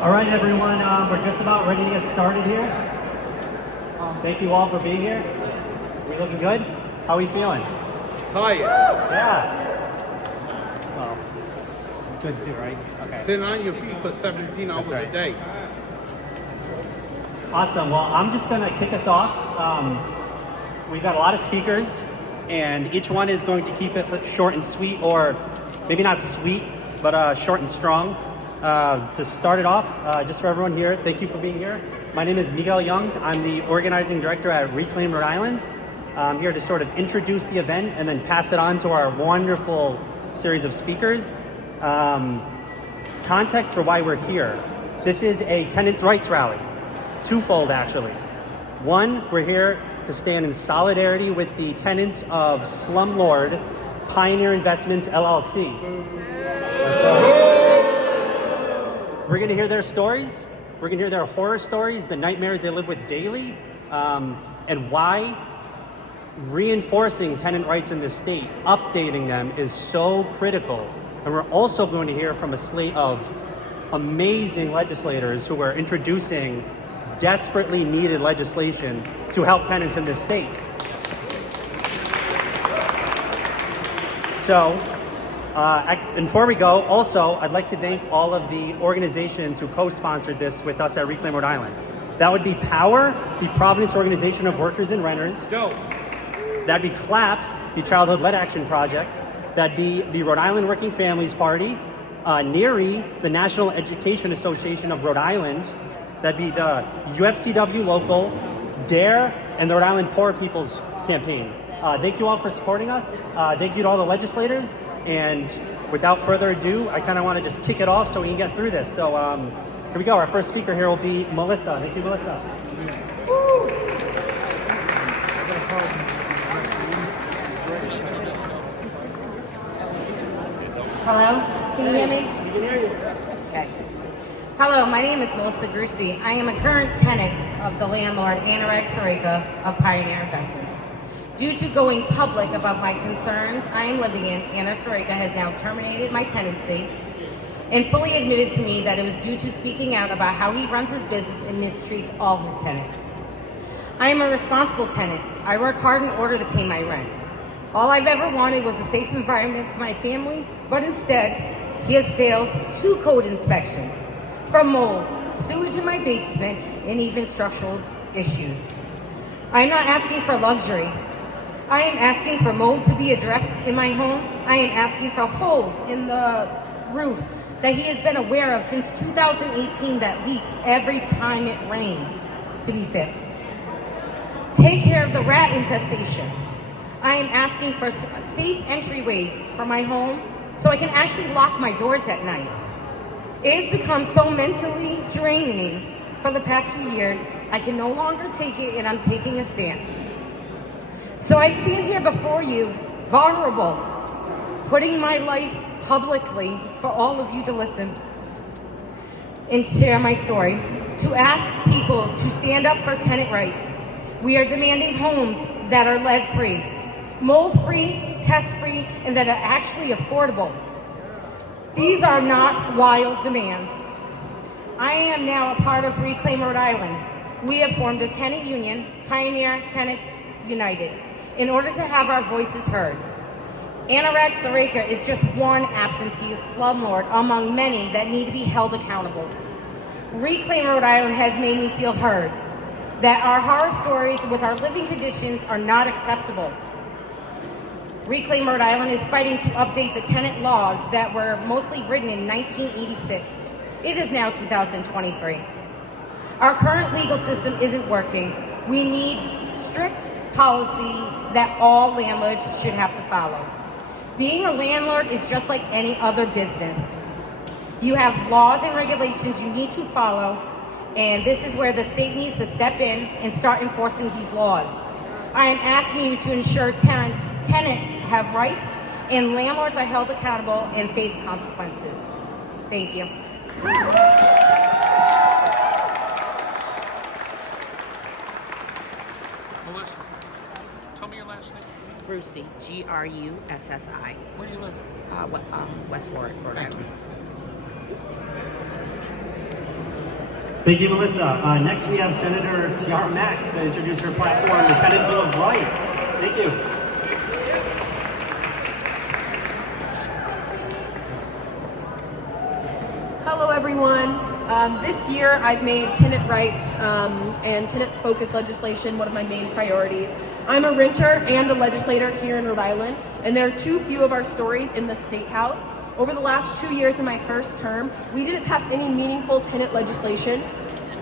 All right, everyone, we're just about ready to get started here. Thank you all for being here. We looking good? How are we feeling? Tired. Yeah. Well, good too, right? Okay. Sitting on your feet for 17 hours right. a day. Awesome. Well, I'm just going to kick us off. We've got a lot of speakers, and each one is going to keep it short and sweet, or maybe not sweet, but short and strong. To start it off, just for everyone here, thank you for being here. My name is Miguel Youngs. I'm the organizing director at Reclaim Rhode Island. I'm here to sort of introduce the event and then pass it on to our wonderful series of speakers. Context for why we're here. This is a tenants' rights rally. Twofold, actually. One, we're here to stand in solidarity with the tenants of Slumlord Pioneer Investments, LLC. We're going to hear their stories. We're going to hear their horror stories, the nightmares they live with daily, and why reinforcing tenant rights in this state, updating them, is so critical. And we're also going to hear from a slate of amazing legislators who are introducing desperately needed legislation to help tenants in this state. So, and before we go, also, I'd like to thank all of the organizations who co-sponsored this with us at Reclaim Rhode Island. That would be POWER, the Providence Organization of Workers and Renters. Dope. That'd be CLAP, the Childhood Lead Action Project. That'd be the Rhode Island Working Families Party. NERI, the National Education Association of Rhode Island. That'd be the UFCW local, DARE, and the Rhode Island Poor People's Campaign. Thank you all for supporting us. Thank you to all the legislators. And without further ado, I kind of want to just kick it off so we can get through this. So here we go. Our first speaker here will be Melissa. Thank you, Melissa. Woo. Hello? Can you hear me? We can hear you. Okay. Hello, my name is Melissa Grucey. I am a current tenant of the landlord, Anurag Sareka of Pioneer Investments. Due to going public about my concerns I am living in, Anna Sareka has now terminated my tenancy and fully admitted to me that it was due to speaking out about how he runs his business and mistreats all his tenants. I am a responsible tenant. I work hard in order to pay my rent. All I've ever wanted was a safe environment for my family, but instead, he has failed 2 code inspections for mold, sewage in my basement, and even structural issues. I'm not asking for luxury. I am asking for mold to be addressed in my home. I am asking for holes in the roof that he has been aware of since 2018 that leaks every time it rains to be fixed. Take care of the rat infestation. I am asking for safe entryways for my home so I can actually lock my doors at night. It has become so mentally draining for the past few years, I can no longer take it and I'm taking a stand. So I stand here before you, vulnerable, putting my life publicly for all of you to listen and share my story, to ask people to stand up for tenant rights. We are demanding homes that are lead-free, mold-free, pest-free, and that are actually affordable. These are not wild demands. I am now a part of Reclaim Rhode Island. We have formed a tenant union, Pioneer Tenants United, in order to have our voices heard. Anurag Sareka is just one absentee slumlord among many that need to be held accountable. Reclaim Rhode Island has made me feel heard, that our horror stories with our living conditions are not acceptable. Reclaim Rhode Island is fighting to update the tenant laws that were mostly written in 1986. It is now 2023. Our current legal system isn't working. We need strict policy that all landlords should have to follow. Being a landlord is just like any other business. You have laws and regulations you need to follow, and this is where the state needs to step in and start enforcing these laws. I am asking you to ensure tenants have rights and landlords are held accountable and face consequences. Thank you. Melissa, tell me your last name. Grucey, Grussi. Where do you live? West Warwick, Rhode Island. Thank you, Melissa. Next, we have Senator Tiara Mack to introduce her platform, the Tenant Bill of Rights. Thank you. Hello, everyone. This year, I've made tenant rights and tenant-focused legislation one of my main priorities. I'm a renter and a legislator here in Rhode Island, and there are too few of our stories in the State House. Over the last 2 years in my first term, we didn't pass any meaningful tenant legislation.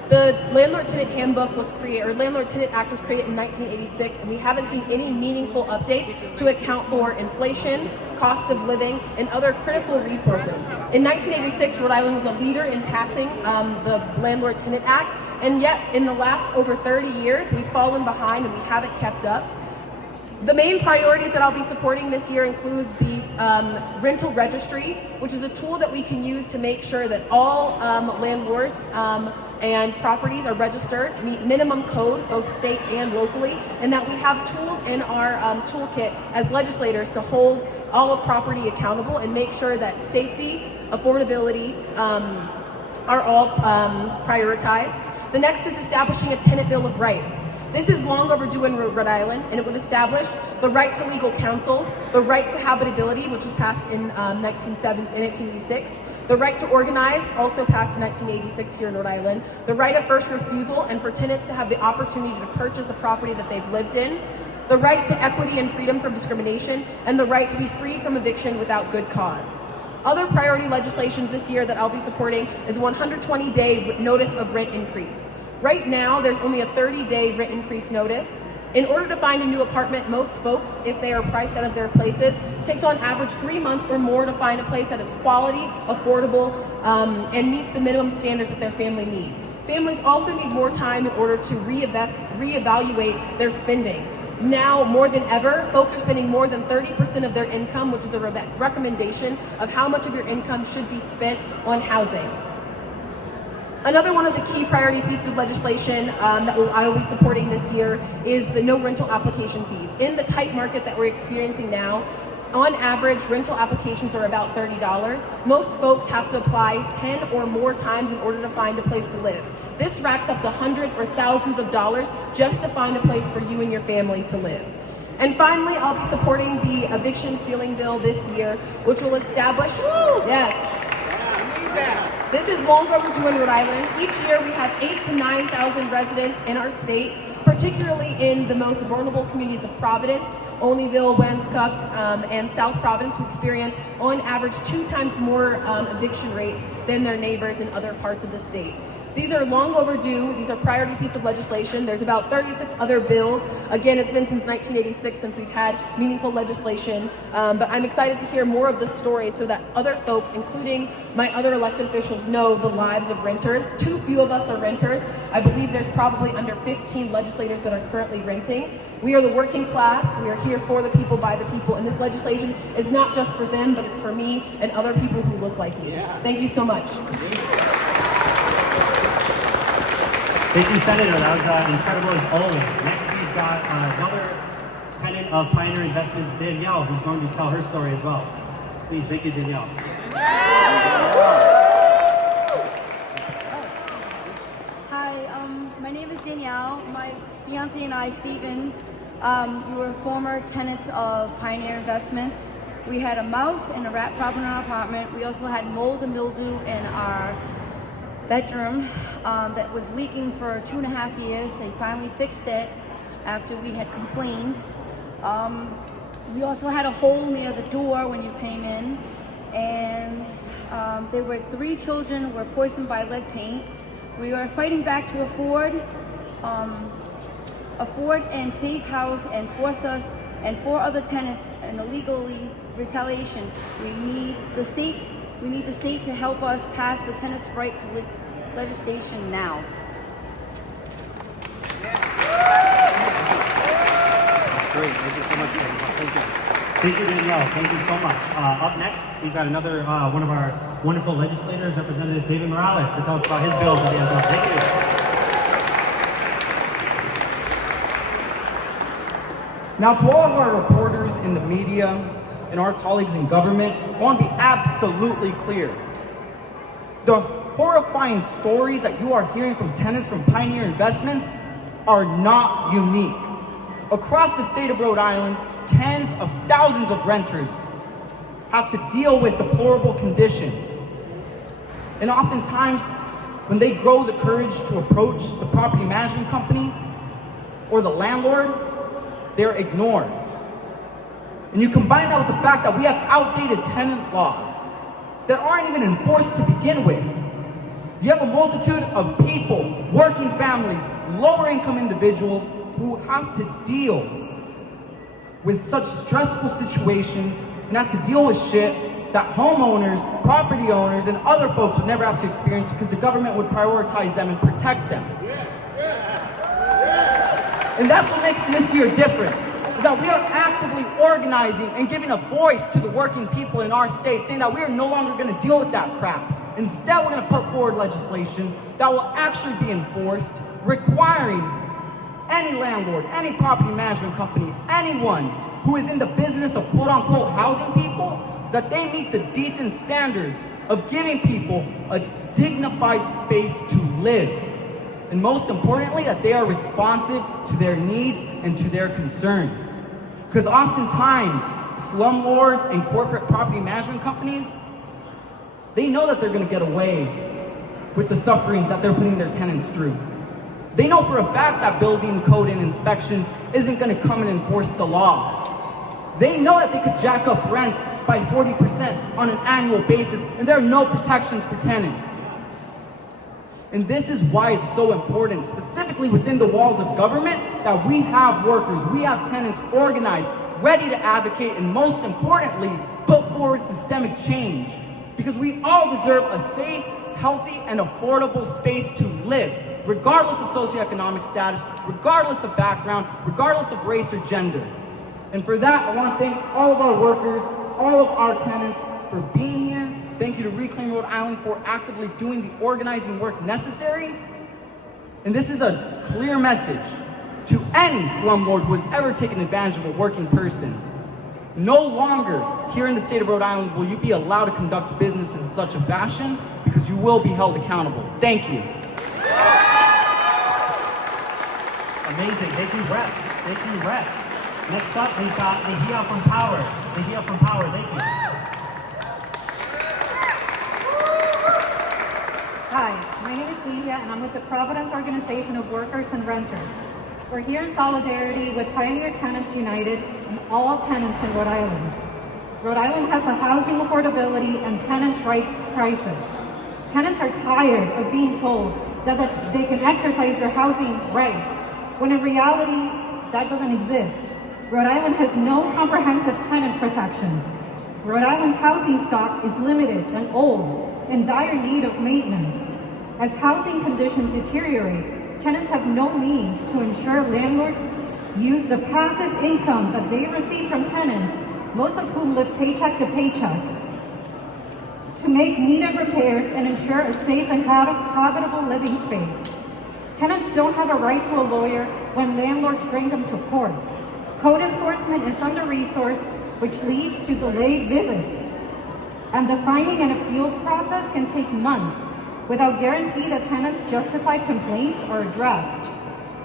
The Landlord-Tenant Handbook was created, or Landlord-Tenant Act was created in 1986, and we haven't seen any meaningful updates to account for inflation, cost of living, and other critical resources. In 1986, Rhode Island was a leader in passing the Landlord-Tenant Act, and yet in the last over 30 years, we've fallen behind and we haven't kept up. The main priorities that I'll be supporting this year include the rental registry, which is a tool that we can use to make sure that all landlords and properties are registered, meet minimum code, both state and locally, and that we have tools in our toolkit as legislators to hold all of property accountable and make sure that safety, affordability are all prioritized. The next is establishing a tenant bill of rights. This is long overdue in Rhode Island, and it would establish the right to legal counsel, the right to habitability, which was passed in 1986, the right to organize, also passed in 1986 here in Rhode Island, the right of first refusal, and for tenants to have the opportunity to purchase a property that they've lived in, the right to equity and freedom from discrimination, and the right to be free from eviction without good cause. Other priority legislations this year that I'll be supporting is a 120-day notice of rent increase. Right now, there's only a 30-day rent increase notice. In order to find a new apartment, most folks, if they are priced out of their places, it takes on average 3 months or more to find a place that is quality, affordable, and meets the minimum standards that their family need. Families also need more time in order to reevaluate their spending. Now, more than ever, folks are spending more than 30% of their income, which is the recommendation of how much of your income should be spent on housing. Another one of the key priority pieces of legislation that I will be supporting this year is the no rental application fees. In the tight market that we're experiencing now, on average, rental applications are about $30. Most folks have to apply 10 or more times in order to find a place to live. This racks up to hundreds or thousands of dollars just to find a place for you and your family to live. And finally, I'll be supporting the eviction ceiling bill this year, which will establish, this is long overdue in Rhode Island. Each year we have 8,000 to 9,000 residents in our state, particularly in the most vulnerable communities of Providence, Olneyville, Wanskuck, and South Providence, who experience on average 2 times more eviction rates than their neighbors in other parts of the state. These are long overdue. These are priority pieces of legislation. There's about 36 other bills. Again, it's been since 1986 since we've had meaningful legislation, but I'm excited to hear more of the story so that other folks, including my other elected officials, know the lives of renters. Too few of us are renters. I believe there's probably under 15 legislators that are currently renting. We are the working class. We are here for the people, by the people, and this legislation is not just for them, but it's for me and other people who look like me. Thank you so much. Thank you, Senator. That was incredible as always. Next, we've got another tenant of Pioneer Investments, Danielle, who's going to tell her story as well. Please, thank you, Danielle. Hi, my name is Danielle. My fiance and I, Stephen, we were former tenants of Pioneer Investments. We had a mouse and a rat problem in our apartment. We also had mold and mildew in our bedroom that was leaking for 2.5 years. They finally fixed it after we had complained. We also had a hole near the door when you came in, and there were 3 children who were poisoned by lead paint. We were fighting back to afford and safe house and force us and 4 other tenants in illegally retaliation. We need the state to help us pass the tenants' right to live legislation now. That's great. Thank you so much, Danielle. Thank you. Thank you, Danielle. Thank you so much. Up next, we've got another one of our wonderful legislators, Representative David Morales, to tell us about his bills at the end. Thank you. Now, to all of our reporters in the media and our colleagues in government, I want to be absolutely clear. The horrifying stories that you are hearing from tenants from Pioneer Investments are not unique. Across the state of Rhode Island, tens of thousands of renters have to deal with deplorable conditions. And oftentimes, when they grow the courage to approach the property management company or the landlord, they're ignored. And you combine that with the fact that we have outdated tenant laws that aren't even enforced to begin with. You have a multitude of people, working families, lower income individuals who have to deal with such stressful situations and have to deal with shit that homeowners, property owners, and other folks would never have to experience because the government would prioritize them and protect them. And that's what makes this year different, is that we are actively organizing and giving a voice to the working people in our state, saying that we are no longer going to deal with that crap. Instead, we're going to put forward legislation that will actually be enforced, requiring any landlord, any property management company, anyone who is in the business of quote-unquote housing people, that they meet the decent standards of giving people a dignified space to live. And most importantly, that they are responsive to their needs and to their concerns. Because oftentimes, slumlords and corporate property management companies, they know that they're going to get away with the sufferings that they're putting their tenants through. They know for a fact that building code and inspections isn't going to come and enforce the law. They know that they could jack up rents by 40% on an annual basis, and there are no protections for tenants. And this is why it's so important, specifically within the walls of government, that we have workers, we have tenants organized, ready to advocate, and most importantly, put forward systemic change. Because we all deserve a safe, healthy, and affordable space to live, regardless of socioeconomic status, regardless of background, regardless of race or gender. And for that, I want to thank all of our workers, all of our tenants for being here. Thank you to Reclaim Rhode Island for actively doing the organizing work necessary. And this is a clear message to any slumlord who has ever taken advantage of a working person. No longer here in the state of Rhode Island will you be allowed to conduct business in such a fashion, because you will be held accountable. Thank you. Amazing. Thank you, Rep. Thank you, Rep. Next up, we've got Nahia from Power. Nahia from Power, thank you. Hi, my name is Nahia, and I'm with the Providence Organization of Workers and Renters. We're here in solidarity with Pioneer Tenants United and all tenants in Rhode Island. Rhode Island has a housing affordability and tenants' rights crisis. Tenants are tired of being told that they can exercise their housing rights, when in reality, that doesn't exist. Rhode Island has no comprehensive tenant protections. Rhode Island's housing stock is limited and old, in dire need of maintenance. As housing conditions deteriorate, tenants have no means to ensure landlords use the passive income that they receive from tenants, most of whom live paycheck to paycheck, to make needed repairs and ensure a safe and habitable living space. Tenants don't have a right to a lawyer when landlords bring them to court. Code enforcement is under-resourced, which leads to delayed visits. And the finding and appeals process can take months without guarantee that tenants' justified complaints are addressed.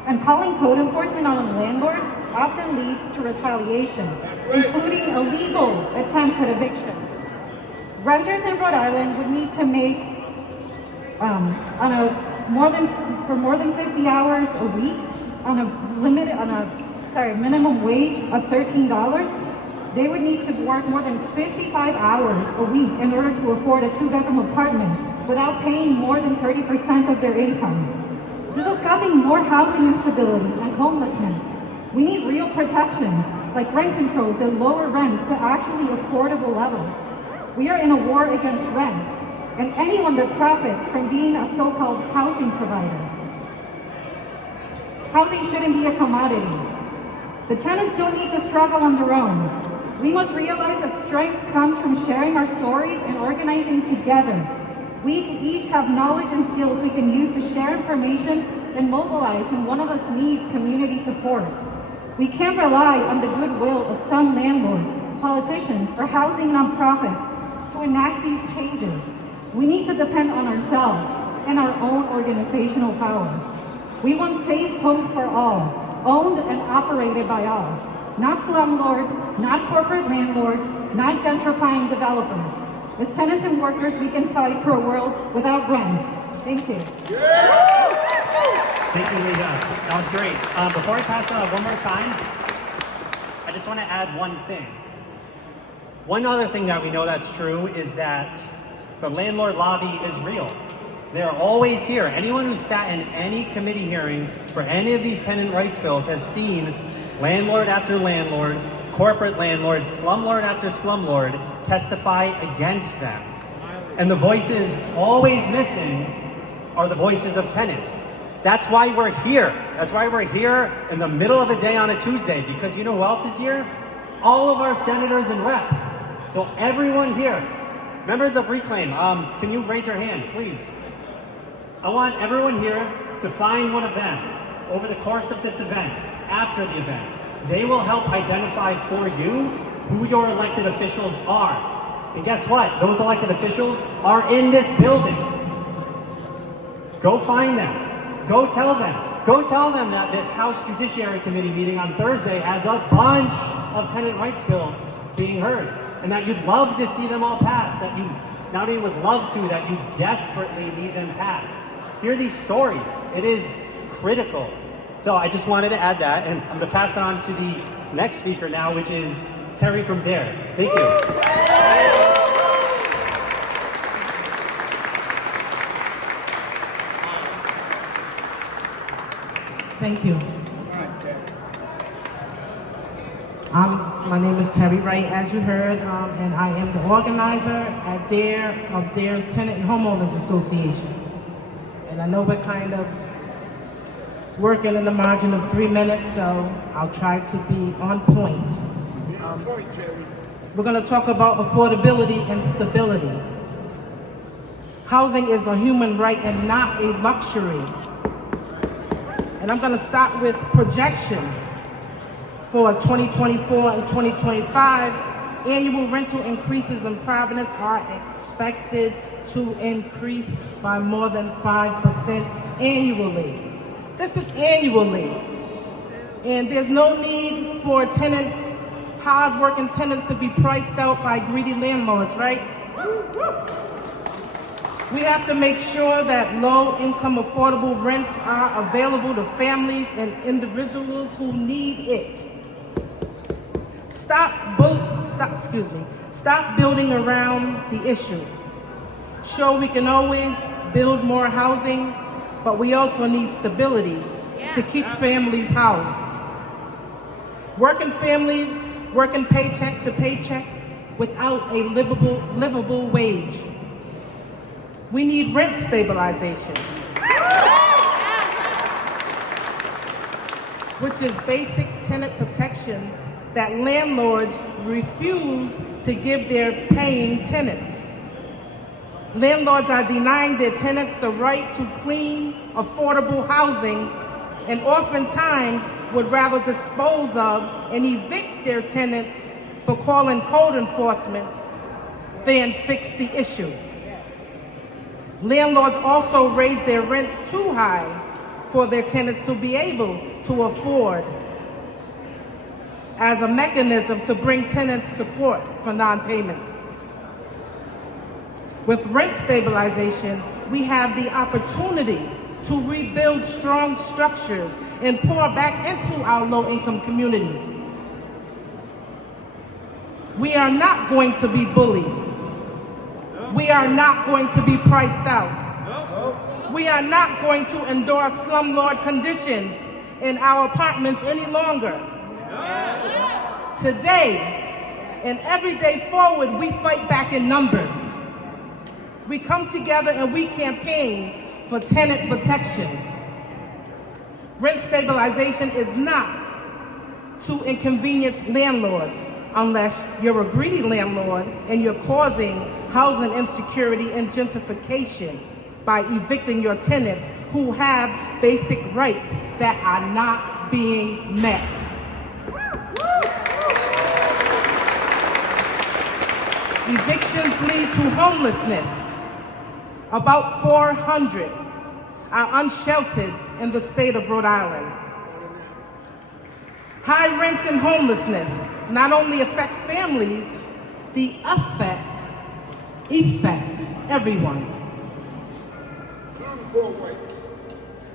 And calling code enforcement on a landlord often leads to retaliation, including illegal attempts at eviction. Renters in Rhode Island would need to make for more than 50 hours a week on a minimum wage of $13. They would need to work more than 55 hours a week in order to afford a 2-bedroom apartment without paying more than 30% of their income. This is causing more housing instability and homelessness. We need real protections like rent controls that lower rents to actually affordable levels. We are in a war against rent and anyone that profits from being a so-called housing provider. Housing shouldn't be a commodity. The tenants don't need to struggle on their own. We must realize that strength comes from sharing our stories and organizing together. We each have knowledge and skills we can use to share information and mobilize when one of us needs community support. We can't rely on the goodwill of some landlords, politicians, or housing nonprofits to enact these changes. We need to depend on ourselves and our own organizational power. We want safe homes for all, owned and operated by all. Not slumlords, not corporate landlords, not gentrifying developers. As tenants and workers, we can fight for a world without rent. Thank you. Thank you, Lisa. That was great. Before I pass it on one more time, I just want to add one thing. One other thing that we know that's true is that the landlord lobby is real. They're always here. Anyone who sat in any committee hearing for any of these tenant rights bills has seen landlord after landlord, corporate landlord, slumlord after slumlord testify against them. And the voices always missing are the voices of tenants. That's why we're here. That's why we're here in the middle of the day on a Tuesday, because you know who else is here? All of our senators and reps. So everyone here, members of Reclaim, can you raise your hand, please? I want everyone here to find one of them over the course of this event, after the event. They will help identify for you who your elected officials are. And guess what? Those elected officials are in this building. Go find them. Go tell them. Go tell them that this House Judiciary Committee meeting on Thursday has a bunch of tenant rights bills being heard, and that you'd love to see them all passed, that you not only would love to, that you desperately need them passed. Hear these stories. It is critical. So I just wanted to add that, and I'm going to pass it on to the next speaker now, which is Terry from DARE. Thank you. Thank you. My name is Terry Wright, as you heard, and I am the organizer at DARE of DARE's Tenant and Homeowners Association. And I know we're kind of working in the margin of 3 minutes, so I'll try to be on point. We're going to talk about affordability and stability. Housing is a human right and not a luxury. And I'm going to start with projections for 2024 and 2025. Annual rental increases in Providence are expected to increase by more than 5% annually. This is annually. And there's no need for tenants, hard-working tenants, to be priced out by greedy landlords, right? We have to make sure that low-income affordable rents are available to families and individuals who need it. Stop building around the issue. Sure, we can always build more housing, but we also need stability to keep families housed. Working families working paycheck to paycheck without a livable wage. We need rent stabilization, which is basic tenant protections that landlords refuse to give their paying tenants. Landlords are denying their tenants the right to clean, affordable housing, and oftentimes would rather dispose of and evict their tenants for calling code enforcement than fix the issue. Landlords also raise their rents too high for their tenants to be able to afford, as a mechanism to bring tenants to court for non-payment. With rent stabilization, we have the opportunity to rebuild strong structures and pour back into our low-income communities. We are not going to be bullied. We are not going to be priced out. We are not going to endure slumlord conditions in our apartments any longer. Today and every day forward, we fight back in numbers. We come together and we campaign for tenant protections. Rent stabilization is not to inconvenience landlords unless you're a greedy landlord and you're causing housing insecurity and gentrification by evicting your tenants who have basic rights that are not being met. Evictions lead to homelessness, About 400 are unsheltered in the state of Rhode Island. High rents and homelessness not only affect families, the effect affects everyone.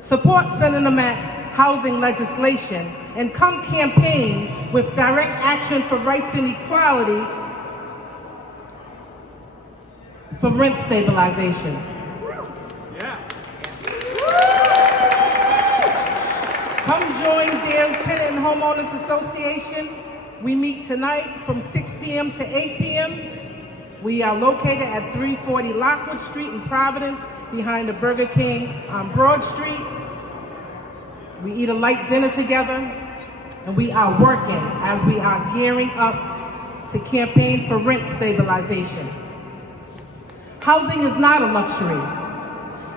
Support Senator Mack's housing legislation and come campaign with direct action for rights and equality for rent stabilization. Come join DARE's Tenant and Homeowners Association. We meet tonight from 6 p.m. to 8 p.m. We are located at 340 Lockwood Street in Providence, behind the Burger King on Broad Street. We eat a light dinner together, and we are working as we are gearing up to campaign for rent stabilization. Housing is not a luxury.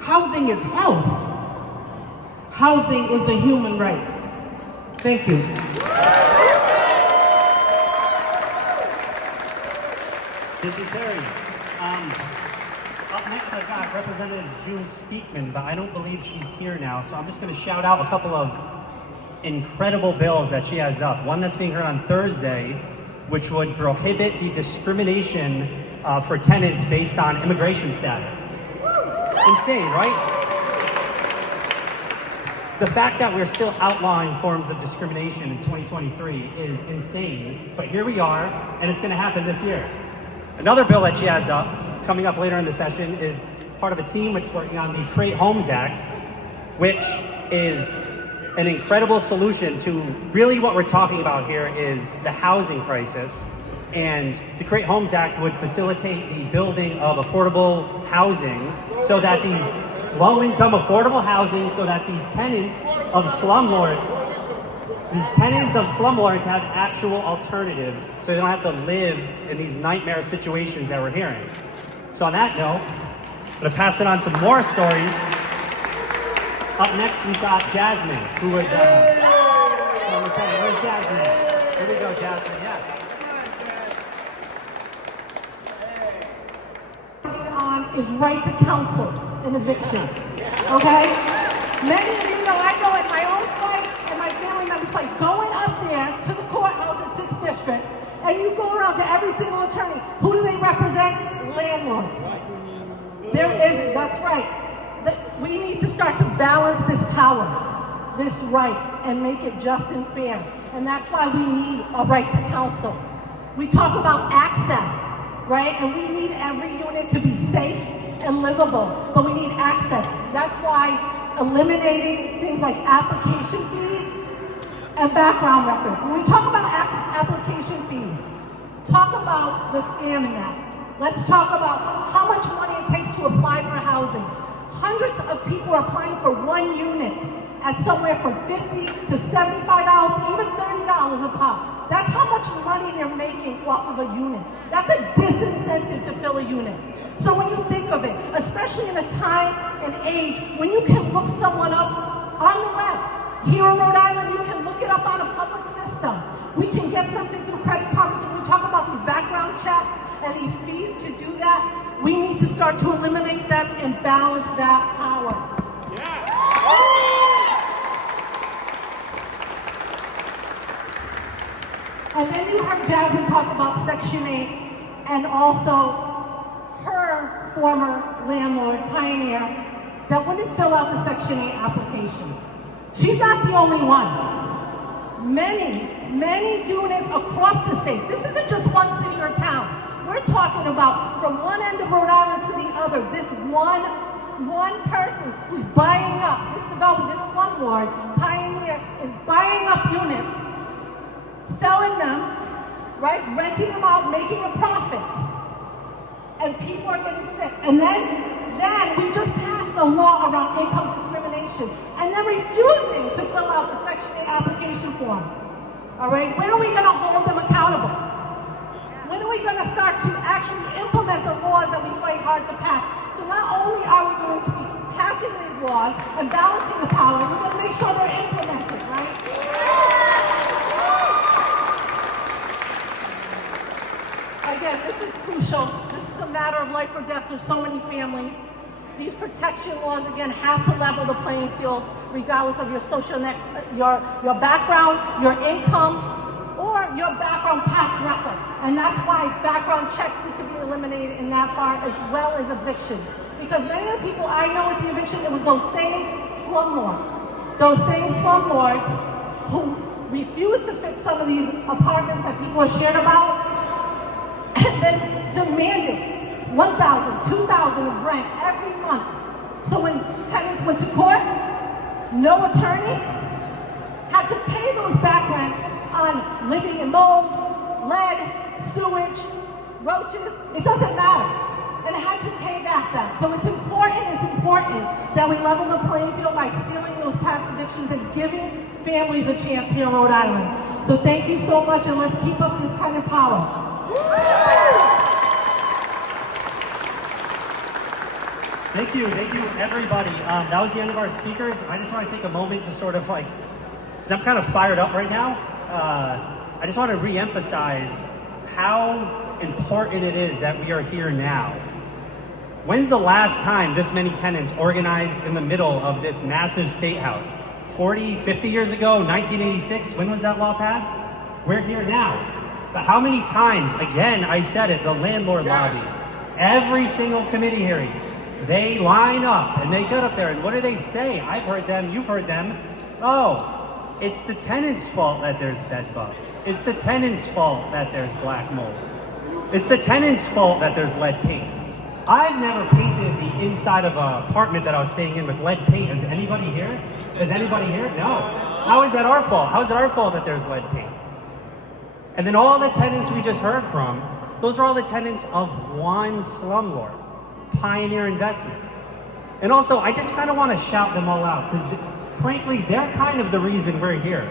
Housing is health. Housing is a human right. Thank you. Thank you, Terry. Up next, I've got Representative June Speakman, but I don't believe she's here now, so I'm just going to shout out a couple of incredible bills that she has up. One that's being heard on Thursday, which would prohibit the discrimination for tenants based on immigration status. Insane, right? The fact that we're still outlawing forms of discrimination in 2023 is insane, but here we are, and it's going to happen this year. Another bill that she has up, coming up later in the session, is part of a team which is working on the Create Homes Act, which is an incredible solution to really what we're talking about here is the housing crisis. And the Create Homes Act would facilitate the building of affordable housing so that these low-income affordable housing, so that these tenants of slumlords have actual alternatives, so they don't have to live in these nightmare situations that we're hearing. So on that note, I'm going to pass it on to more stories. Up next, we've got Jasmine, who was, where's Jasmine? Here we go, Jasmine, yeah. Is right to counsel an eviction, okay? Many of you know, I know in my own fight and my family members fight, going up there to the courthouse at 6th District, and you go around to every single attorney, who do they represent? Landlords. That's right. We need to start to balance this power, this right, and make it just and fair. And that's why we need a right to counsel. We talk about access, right? And we need every unit to be safe and livable, but we need access. That's why eliminating things like application fees and background records. When we talk about application fees, talk about the scam in that. Let's talk about how much money it takes to apply for housing. Hundreds of people are applying for one unit at somewhere from $50 to $75, even $30 a pop. That's how much money they're making off of a unit. That's a disincentive to fill a unit. So when you think of it, especially in a time and age when you can look someone up on the web, here in Rhode Island, you can look it up on a public system. We can get something through credit cards. When we talk about these background checks and these fees to do that, we need to start to eliminate them and balance that power. And then you heard Jasmine talk about Section 8 and also her former landlord, Pioneer, that wouldn't fill out the Section 8 application. She's not the only one. Many units across the state. This isn't just one city or town. We're talking about from one end of Rhode Island to the other, this one person who's buying up, this developer, this slumlord, Pioneer, is buying up units, selling them, right, renting them out, making a profit. And people are getting sick. And then we just passed a law around income discrimination, and they're refusing to fill out the Section 8 application form. All right, when are we going to hold them accountable? When are we going to start to actually implement the laws that we fight hard to pass? So not only are we going to be passing these laws and balancing the power, we're going to make sure they're implemented, right? Again, this is crucial. This is a matter of life or death for so many families. these protection laws, again, have to level the playing field regardless of your social your background, your income, or your background past record. And that's why background checks need to be eliminated in that part, as well as evictions. Because many of the people I know with the eviction, it was those same slumlords who refused to fix some of these apartments that people are shared about, and then demanded $1,000, $2,000 of rent every month. So when tenants went to court, no attorney had to pay those back rent on living in mold, lead, sewage, roaches. It doesn't matter. And it had to pay back that. So it's important that we level the playing field by sealing those past evictions and giving families a chance here in Rhode Island. So thank you so much, and let's keep up this tenant power. Thank you, everybody. That was the end of our speakers. I just want to take a moment to sort of because I'm kind of fired up right now. I just want to re-emphasize how important it is that we are here now. When's the last time this many tenants organized in the middle of this massive state house? 40, 50 years ago, 1986, when was that law passed? We're here now. But how many times, again, I said it, the landlord lobby, every single committee hearing, they line up and they get up there and what do they say? I've heard them, you've heard them. Oh, it's the tenant's fault that there's bed bugs. It's the tenant's fault that there's black mold. It's the tenant's fault that there's lead paint. I've never painted the inside of an apartment that I was staying in with lead paint. Is anybody here? Is anybody here? No. How is that our fault? How is it our fault that there's lead paint? And then all the tenants we just heard from, those are all the tenants of one slumlord, Pioneer Investments. And also, I just kind of want to shout them all out, because frankly, they're kind of the reason we're here.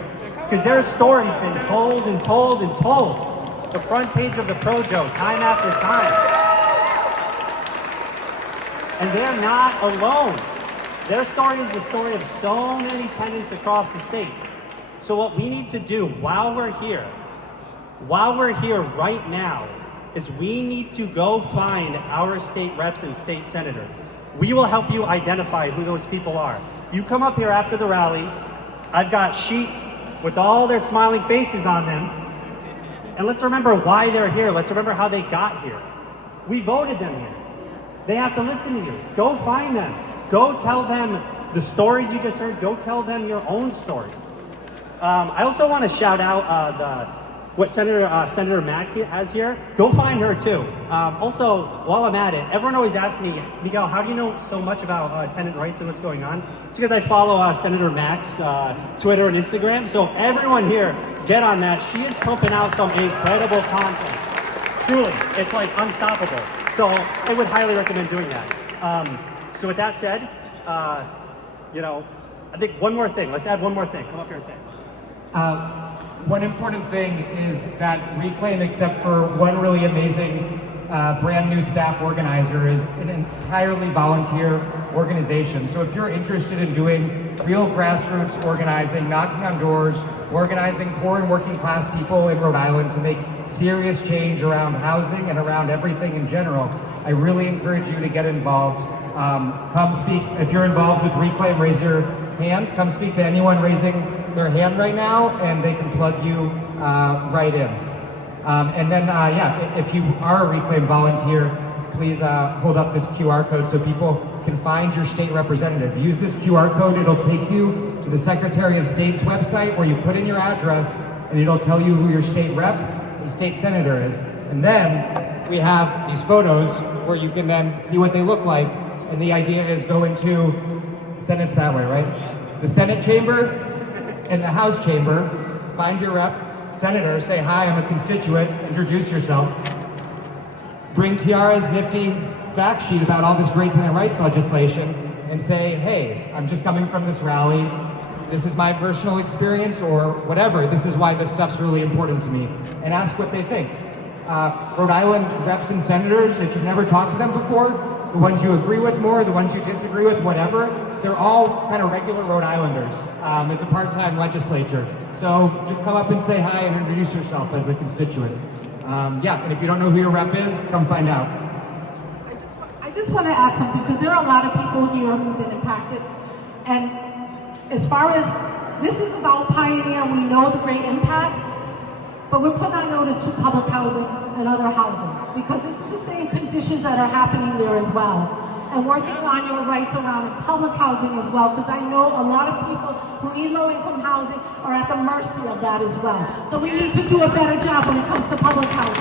Because their story's been told and told and told. The front page of the Projo, time after time. And they're not alone. Their story is the story of so many tenants across the state. So what we need to do while we're here right now, is we need to go find our state reps and state senators. We will help you identify who those people are. You come up here after the rally, I've got sheets with all their smiling faces on them, and let's remember why they're here. Let's remember how they got here. We voted them here. They have to listen to you. Go find them. Go tell them the stories you just heard. Go tell them your own stories. I also want to shout out what Senator Mack has here. Go find her too. Also, while I'm at it, everyone always asks me, Miguel, how do you know so much about tenant rights and what's going on? It's because I follow Senator Mack's Twitter and Instagram. So everyone here, get on that. She is pumping out some incredible content. Truly, it's like unstoppable. So I would highly recommend doing that. So with that said, I think one more thing. Let's add one more thing. Come up here and say it. One important thing is that Reclaim, except for one really amazing brand new staff organizer, is an entirely volunteer organization. So if you're interested in doing real grassroots organizing, knocking on doors, organizing poor and working class people in Rhode Island to make serious change around housing and around everything in general, I really encourage you to get involved. Come speak. If you're involved with Reclaim, raise your hand. Come speak to anyone raising their hand right now, and they can plug you right in. And then, if you are a Reclaim volunteer, please hold up this QR code so people can find your state representative. Use this QR code. It'll take you to the Secretary of State's website where you put in your address, and it'll tell you who your state rep and state senator is. And then we have these photos where you can then see what they look like. And the idea is go into, Senate's that way, right? The Senate chamber and the House chamber, find your rep, senator, say, hi, I'm a constituent, introduce yourself. Bring Tiara's nifty fact sheet about all this great tenant rights legislation and say, hey, I'm just coming from this rally. This is my personal experience or whatever. This is why this stuff's really important to me. And ask what they think. Rhode Island reps and senators, if you've never talked to them before, the ones you agree with more, the ones you disagree with, whatever, they're all kind of regular Rhode Islanders. It's a part-time legislature. So just come up and say hi and introduce yourself as a constituent. And if you don't know who your rep is, come find out. I just want to add something because there are a lot of people here who've been impacted. And as far as this is about Pioneer, we know the great impact, but we're putting on notice to public housing and other housing because this is the same conditions that are happening there as well. And working on your rights around public housing as well, because I know a lot of people who need low-income housing are at the mercy of that as well. So we need to do a better job when it comes to public housing.